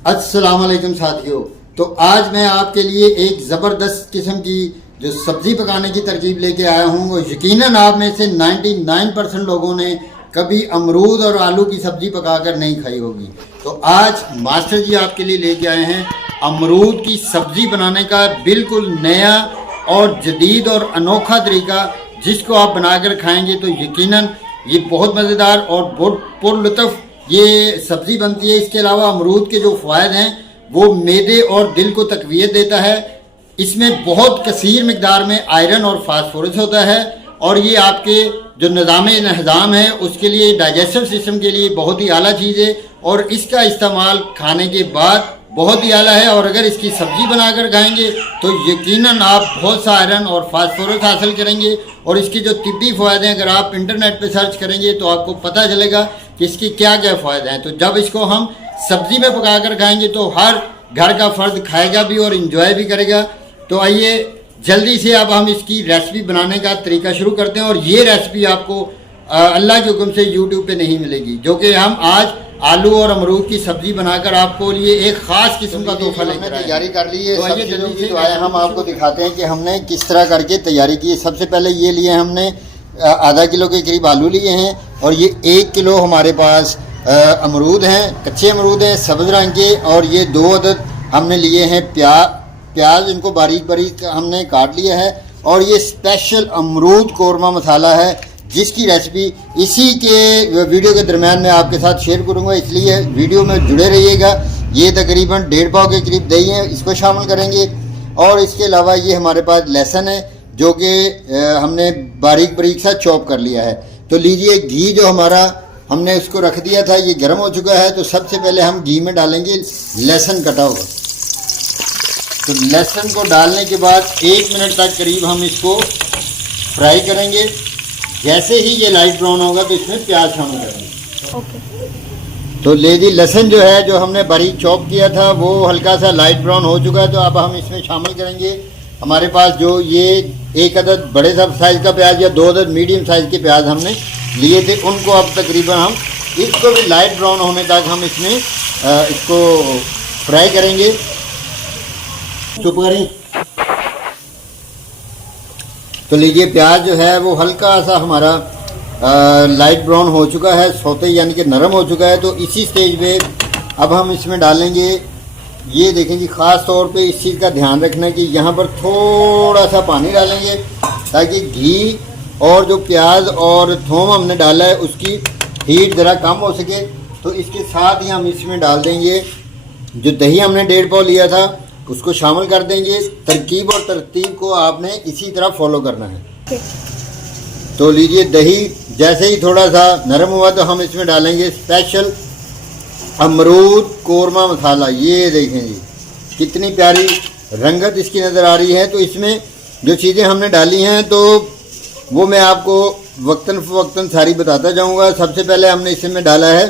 अस्सलाम वालेकुम साथियों। तो आज मैं आपके लिए एक ज़बरदस्त किस्म की जो सब्ज़ी पकाने की तरकीब लेके आया हूँ। वो यकीनन आप में से 99% लोगों ने कभी अमरूद और आलू की सब्ज़ी पकाकर नहीं खाई होगी। तो आज मास्टर जी आपके लिए लेके आए हैं अमरूद की सब्ज़ी बनाने का बिल्कुल नया और जदीद और अनोखा तरीका, जिसको आप बनाकर खाएंगे तो यकीनन ये बहुत मज़ेदार और बहुत पुरलुत्फ़ ये सब्ज़ी बनती है। इसके अलावा अमरूद के जो फ़ायदे हैं वो मैदे और दिल को तक़वियत देता है। इसमें बहुत कसीर मिकदार में आयरन और फास्फोरस होता है और ये आपके जो निज़ाम है उसके लिए, डाइजेस्टिव सिस्टम के लिए बहुत ही आला चीज़ है और इसका इस्तेमाल खाने के बाद बहुत ही आला है। और अगर इसकी सब्ज़ी बनाकर खाएंगे तो यकीनन आप बहुत सा आयरन और फास्फोरस हासिल करेंगे। और इसके जो तिब्बी फ़ायदे हैं, अगर आप इंटरनेट पे सर्च करेंगे तो आपको पता चलेगा कि इसके क्या क्या फ़ायदे हैं। तो जब इसको हम सब्ज़ी में पकाकर खाएंगे तो हर घर का फ़र्द खाएगा भी और इन्जॉय भी करेगा। तो आइए जल्दी से अब हम इसकी रेसिपी बनाने का तरीका शुरू करते हैं। और ये रेसिपी आपको अल्लाह के हुक्म से यूट्यूब पे नहीं मिलेगी, जो कि हम आज आलू और अमरूद की सब्ज़ी बनाकर आपको लिए एक ख़ास किस्म का तोहफा लेकर तैयारी कर ली है। तो आइए जल्दी से हम आपको दिखाते हैं कि हमने किस तरह करके तैयारी की है। सबसे पहले ये लिए हमने आधा किलो के करीब आलू लिए हैं और ये 1 किलो हमारे पास अमरूद हैं, कच्चे अमरूद हैं सब्ज़ रंग के। और ये 2 अदद हमने लिए हैं प्याज, इनको बारीक बारीक हमने काट लिया है। और ये स्पेशल अमरूद कौरमा मसाला है, जिसकी रेसिपी इसी के वीडियो के दरमियान मैं आपके साथ शेयर करूंगा, इसलिए वीडियो में जुड़े रहिएगा। ये तकरीबन 1.5 पाव के करीब दही है, इसको शामिल करेंगे। और इसके अलावा ये हमारे पास लहसुन है जो कि हमने बारीक बारीक सा चॉप कर लिया है। तो लीजिए घी जो हमारा हमने उसको रख दिया था, ये गर्म हो चुका है। तो सबसे पहले हम घी में डालेंगे लहसुन कटा हुआ। तो लहसुन को डालने के बाद 1 मिनट तक करीब हम इसको फ्राई करेंगे। जैसे ही ये लाइट ब्राउन होगा तो इसमें प्याज शामिल करेंगे। तो लीजिए लहसुन जो है, जो हमने बारीक चॉप किया था, वो हल्का सा लाइट ब्राउन हो चुका है। तो अब हम इसमें शामिल करेंगे हमारे पास जो ये 1 अदद बड़े साइज़ का प्याज या 2 अदद मीडियम साइज़ के प्याज हमने लिए थे, उनको अब तकरीबन हम इसको भी लाइट ब्राउन होने तक हम इसमें इसको फ्राई करेंगे। चुप करें। तो लीजिए प्याज जो है वो हल्का सा हमारा लाइट ब्राउन हो चुका है, सौते यानी कि नरम हो चुका है। तो इसी स्टेज पे अब हम इसमें डालेंगे, ये देखें जी, ख़ास तौर पे इस चीज़ का ध्यान रखना कि यहाँ पर थोड़ा सा पानी डालेंगे ताकि घी और जो प्याज और थोम हमने डाला है उसकी हीट ज़रा कम हो सके। तो इसके साथ ही हम इसमें डाल देंगे जो दही हमने 1.5 पाव लिया था, उसको शामिल कर देंगे। तरकीब और तरतीब को आपने इसी तरह फॉलो करना है। तो लीजिए दही जैसे ही थोड़ा सा नरम हुआ तो हम इसमें डालेंगे स्पेशल अमरूद कौरमा मसाला। ये देखें जी कितनी प्यारी रंगत इसकी नज़र आ रही है। तो इसमें जो चीज़ें हमने डाली हैं तो वो मैं आपको वक्तन फ़वक्तन सारी बताता जाऊँगा। सबसे पहले हमने इसमें डाला है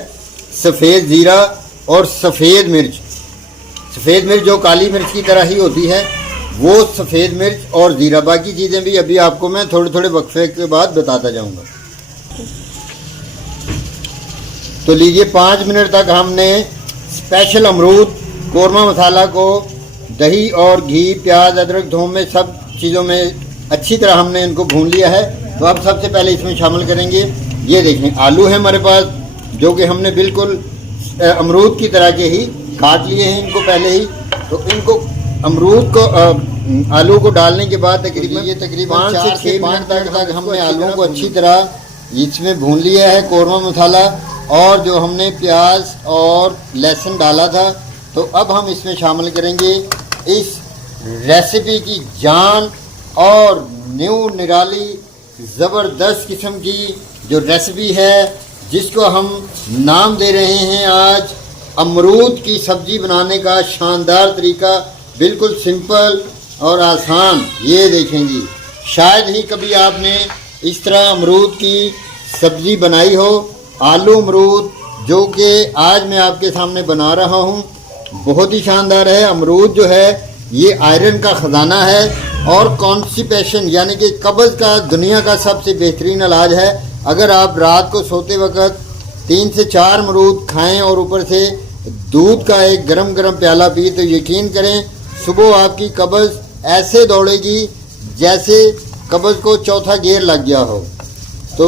सफ़ेद ज़ीरा और सफ़ेद मिर्च। सफ़ेद मिर्च जो काली मिर्च की तरह ही होती है, वो सफ़ेद मिर्च और ज़ीरा। बाकी चीज़ें भी अभी आपको मैं थोड़े थोड़े वक्फे के बाद बताता जाऊंगा। तो लीजिए 5 मिनट तक हमने स्पेशल अमरूद कौरमा मसाला को दही और घी, प्याज, अदरक, थूम में सब चीज़ों में अच्छी तरह हमने इनको भून लिया है। तो अब सबसे पहले इसमें शामिल करेंगे, ये देखें आलू है हमारे पास, जो कि हमने बिल्कुल अमरूद की तरह के ही काट लिए हैं इनको पहले ही। तो इनको अमरूद को आलू को डालने के बाद तकरीबन 5 से 6 मिनट तक हमने आलूओं को अच्छी तरह इसमें भून लिया है कौरमा मसाला। और जो हमने प्याज और लहसुन डाला था, तो अब हम इसमें शामिल करेंगे इस रेसिपी की जान और न्यू निराली ज़बरदस्त किस्म की जो रेसिपी है, जिसको हम नाम दे रहे हैं आज अमरूद की सब्ज़ी बनाने का शानदार तरीका। बिल्कुल सिंपल और आसान। ये देखें जी, शायद ही कभी आपने इस तरह अमरूद की सब्ज़ी बनाई हो। आलू अमरूद जो कि आज मैं आपके सामने बना रहा हूँ, बहुत ही शानदार है। अमरूद जो है ये आयरन का ख़जाना है और कॉन्स्टिपेशन यानी कि कब्ज़ का दुनिया का सबसे बेहतरीन इलाज है। अगर आप रात को सोते वक्त 3 से 4 अमरूद खाएं और ऊपर से दूध का एक गरम गरम प्याला पी तो यकीन करें सुबह आपकी कब्ज़ ऐसे दौड़ेगी जैसे कब्ज़ को चौथा गियर लग गया हो। तो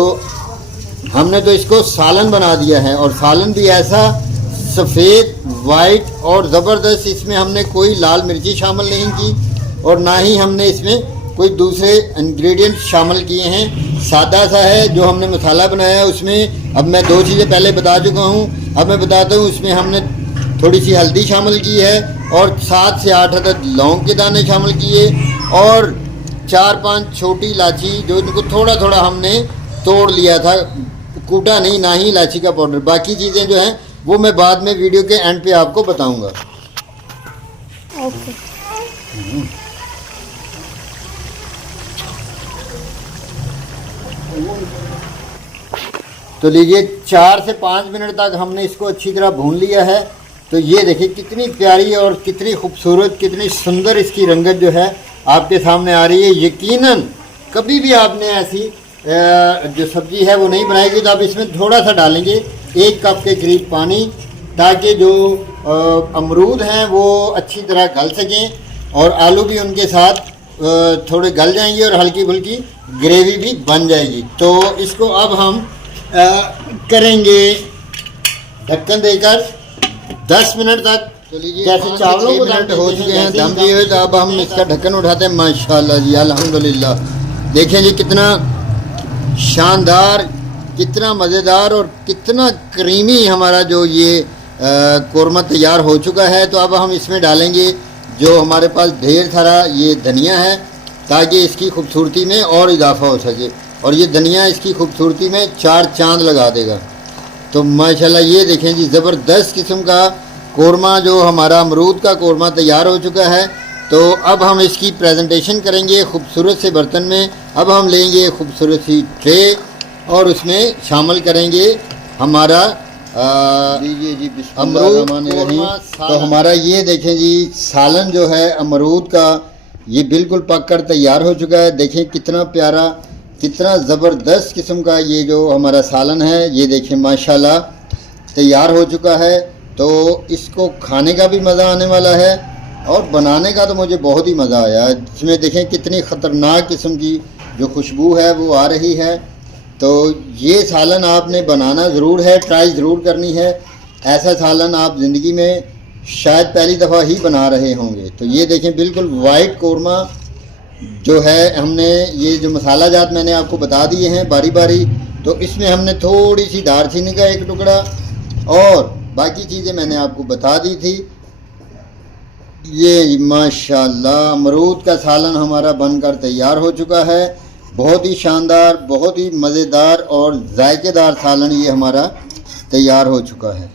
हमने तो इसको सालन बना दिया है, और सालन भी ऐसा सफ़ेद वाइट और ज़बरदस्त। इसमें हमने कोई लाल मिर्ची शामिल नहीं की और ना ही हमने इसमें कोई दूसरे इंग्रेडिएंट शामिल किए हैं। सादा सा है जो हमने मसाला बनाया है उसमें। अब मैं 2 चीज़ें पहले बता चुका हूँ, अब मैं बताता हूँ। उसमें हमने थोड़ी सी हल्दी शामिल की है और 7 से 8 अदद लौंग के दाने शामिल किए और 4-5 छोटी इलायची जो इनको थोड़ा थोड़ा हमने तोड़ लिया था, कूटा नहीं, ना ही इलायची का पाउडर। बाकी चीज़ें जो हैं वो मैं बाद में वीडियो के एंड पे आपको बताऊंगा। ओके। तो लीजिए 4 से 5 मिनट तक हमने इसको अच्छी तरह भून लिया है। तो ये देखिए कितनी प्यारी और कितनी खूबसूरत, कितनी सुंदर इसकी रंगत जो है आपके सामने आ रही है। यकीनन कभी भी आपने ऐसी जो सब्जी है वो नहीं बनाएगी तो आप इसमें थोड़ा सा डालेंगे 1 कप के करीब पानी, ताकि जो अमरूद हैं वो अच्छी तरह गल सकें और आलू भी उनके साथ थोड़े गल जाएंगे और हल्की फुल्की ग्रेवी भी बन जाएगी। तो इसको अब हम करेंगे ढक्कन देकर 10 मिनट तक। तो लीजिए जैसे चावलों को मिनट हो चुके हैं दम दिए हुए, तो अब हम इसका ढक्कन उठाते हैं। माशाल्लाह जी, अल्हम्दुलिल्लाह। देखें जी कितना शानदार, कितना मज़ेदार और कितना क्रीमी हमारा जो ये कोरमा तैयार हो चुका है। तो अब हम इसमें डालेंगे जो हमारे पास ढेर सारा ये धनिया है, ताकि इसकी खूबसूरती में और इजाफा हो सके, और ये धनिया इसकी खूबसूरती में 4 चांद लगा देगा। तो माशाल्लाह ये देखें जी, ज़बरदस्त किस्म का कोरमा जो हमारा अमरूद का कोरमा तैयार हो चुका है। तो अब हम इसकी प्रेजेंटेशन करेंगे खूबसूरत से बर्तन में। अब हम लेंगे खूबसूरत सी ट्रे और उसमें शामिल करेंगे हमारा अमरूद कोरमा। तो हमारा ये देखें जी सालन जो है अमरूद का, ये बिल्कुल पक कर तैयार हो चुका है। देखें कितना प्यारा, कितना ज़बरदस्त किस्म का ये जो हमारा सालन है, ये देखें माशाल्लाह तैयार हो चुका है। तो इसको खाने का भी मज़ा आने वाला है और बनाने का तो मुझे बहुत ही मज़ा आया। इसमें देखें कितनी ख़तरनाक किस्म की जो खुशबू है वो आ रही है। तो ये सालन आपने बनाना ज़रूर है, ट्राई ज़रूर करनी है। ऐसा सालन आप ज़िंदगी में शायद पहली दफ़ा ही बना रहे होंगे। तो ये देखें बिल्कुल वाइट कोरमा जो है, हमने ये जो मसाला जात मैंने आपको बता दिए हैं बारी बारी। तो इसमें हमने थोड़ी सी दालचीनी का 1 टुकड़ा और बाकी चीज़ें मैंने आपको बता दी थी। ये माशाल्लाह अमरूद का सालन हमारा बनकर तैयार हो चुका है। बहुत ही शानदार, बहुत ही मज़ेदार और जायकेदार सालन ये हमारा तैयार हो चुका है।